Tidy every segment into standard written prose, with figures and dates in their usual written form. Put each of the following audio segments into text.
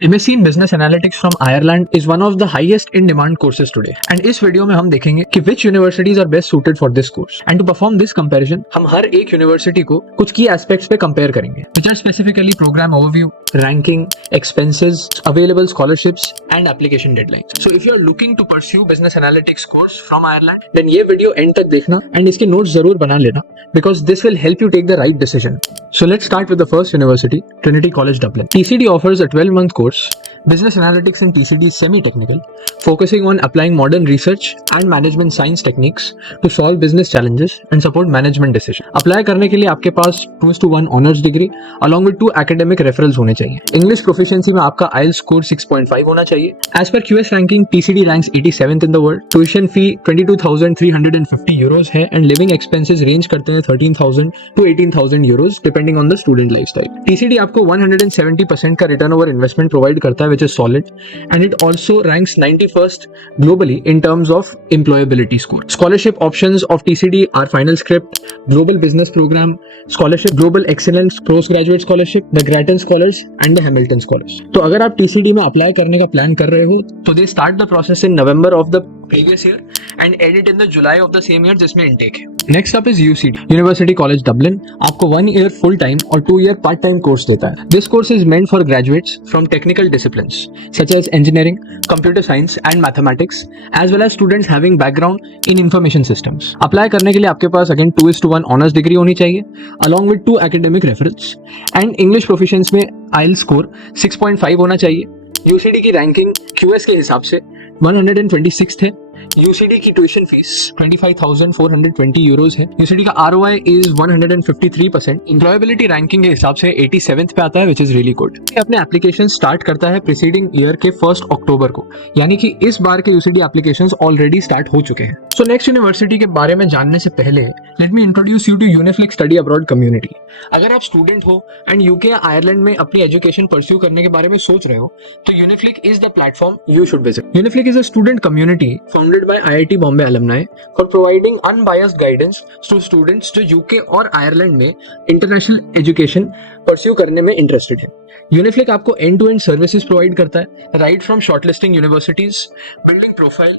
MSc in Business Analytics from Ireland is one of the highest in demand courses today. And इस video में हम देखेंगे कि which universities are best suited for this course. And to perform this comparison, हम हर एक university को कुछ key aspects पे compare करेंगे, which are specifically program overview, ranking, expenses, available scholarships, and application deadlines. So if you are looking to pursue Business Analytics course from Ireland, then ये video end तक देखना and इसके notes जरूर बना लेना because this will help you take the right decision. So let's start with the first university, Trinity College Dublin. TCD offers a 12-month course. Business Analytics in TCD is semi-technical, focusing on applying modern research and management science techniques to solve business challenges and support management decisions. Apply करने के लिए आपके पास 2:1 honors degree along with 2 academic referrals होने चाहिए. English proficiency में आपका IELTS score 6.5 होना चाहिए. As per QS ranking, TCD ranks 87th in the world. Tuition fee 22,350 euros है and living expenses range करते हैं 13,000 to 18,000 euros depending on the student lifestyle. TCD आपको 170% का return over investment provide करता है, which is solid, and it also ranks 91st globally in terms of employability score. Scholarship options of TCD are Final Script, Global Business Program, Scholarship, Global Excellence, Postgraduate Scholarship, the Grattan Scholars, and the Hamilton Scholars. तो अगर आप TCD में apply करने का plan कर रहे हो तो they start the process in November of the previous year and end it in the July of the same year जिसमें intake है. Next up is UCD, University College Dublin. आपको 1 year full time और 2 year part time course देता है. This course is meant for graduates from technical disciplines such as engineering, computer science and mathematics, as well as students having background in information systems. Apply करने के लिए आपके पास again 2:1 honors degree होनी चाहिए along with 2 academic referrals and English proficiency में IELTS score 6.5 होना चाहिए. UCD की रैंकिंग QS के हिसाब से 126th है. UCD की ट्यूशन फीस 25,420 यूरोज है. UCD का ROI इज 153%. एम्प्लॉयबिलिटी रैंकिंग के हिसाब से 87th पे आता है, विच इज रियली गुड. अपने एप्लीकेशन स्टार्ट करता है प्रीसीडिंग ईयर के 1 अक्टूबर को, यानी कि इस बार के UCD एप्लीकेशंस ऑलरेडी स्टार्ट हो चुके हैं. सो नेक्स्ट यूनिवर्सिटी के बारे में जानने से पहले let me introduce you to Uniflik study abroad community. अगर आप स्टूडेंट हो एंड यूके या आयरलैंड में अपनी एजुकेशन परस्यू करने के बारे में सोच रहे हो तो Uniflik is the platform you should visit. Uniflik is a student community founded by IIT Bombay alumni for providing unbiased guidance to students जो UK और Ireland में international education pursue करने में interested है. यूनिफ्लिक आपको end-to-end services provide करता है, right from shortlisting universities, building profile,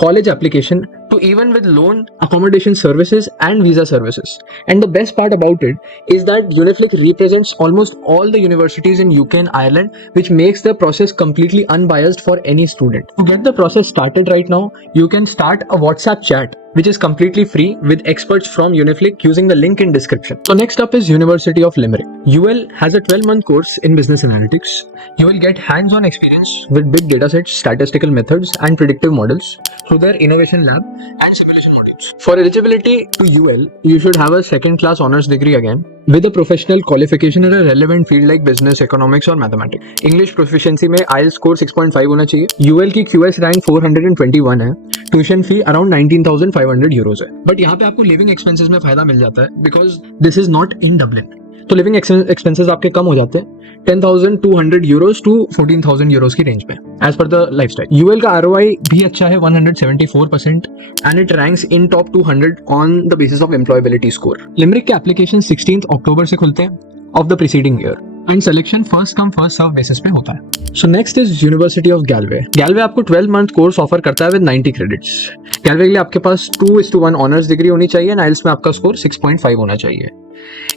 college application to even with loan, accommodation services and visa services. And the best part about it is that Uniflic represents almost all the universities in UK and Ireland, which makes the process completely unbiased for any student. To get the process started right now, you can start a WhatsApp chat which is completely free with experts from Uniflic using the link in description. So next up is University of Limerick. UL has a 12-month course in business analytics. You will get hands-on experience with big datasets, statistical methods and predictive models through their innovation lab and simulation modules. For eligibility to UL, you should have a second-class honors degree again with a professional qualification in a relevant field like business, economics or mathematics. English proficiency में IELTS score 6.5 होना चाहिए. UL की QS rank 421 है. Tuition fee around 19,500 euros है. But यहाँ पे आपको living expenses में फायदा मिल जाता है because this is not in Dublin. तो लिविंग एक्सपेंसेस आपके कम हो जाते हैं 10,200 euros to 14,000 euros की रेंज में as per the lifestyle. UL का ROI भी अच्छा है 174% and it ranks in top 200 on the basis of employability score. Limerick के एप्लीकेशन 16th अक्टूबर से खुलते हैं of the preceding year and selection first come first serve basis पे होता है. So next is University of Galway. Galway आपको 12-month course offer करता है विद 90 क्रेडिट्स. गैलवे के लिए आपके पास 2:1 ऑनर्स डिग्री होनी चाहिए एंड आइल्स में आपका स्कोर 6.5 होना चाहिए.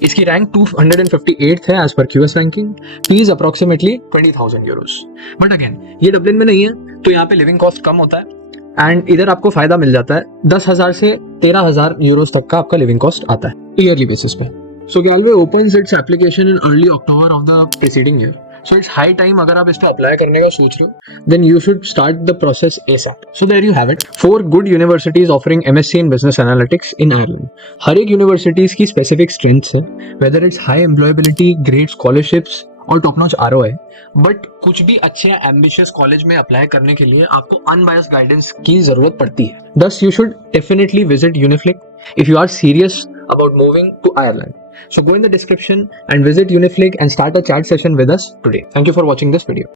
इसकी रैंक 258th है as per QS ranking. Fees approximately 20,000 euros. But again ये डब्लिन में नहीं है तो यहाँ पे लिविंग कॉस्ट कम होता है एंड इधर आपको फायदा मिल जाता है 10,000 से 13,000 euros तक का आपका लिविंग कॉस्ट आता है ईयरली बेसिस पे. So Galway opens its application in early October of the preceding year. So it's high time अगर आप इस पे अप्लाई करने का सोच रहे हो, then you should start the process ASAP. So there you have it. 4 good universities offering MSc in Business Analytics in Ireland. हर एक universities की specific strengths है, whether it's high employability, great scholarships और top notch ROI. But कुछ भी अच्छे ambitious college में apply करने के लिए आपको अनबायस्ड गाइडेंस की जरूरत पड़ती है. Thus you should definitely visit Uniflic if you are serious about moving to Ireland. So go in the description and visit Uniflic and start a chat session with us today. Thank you for watching this video.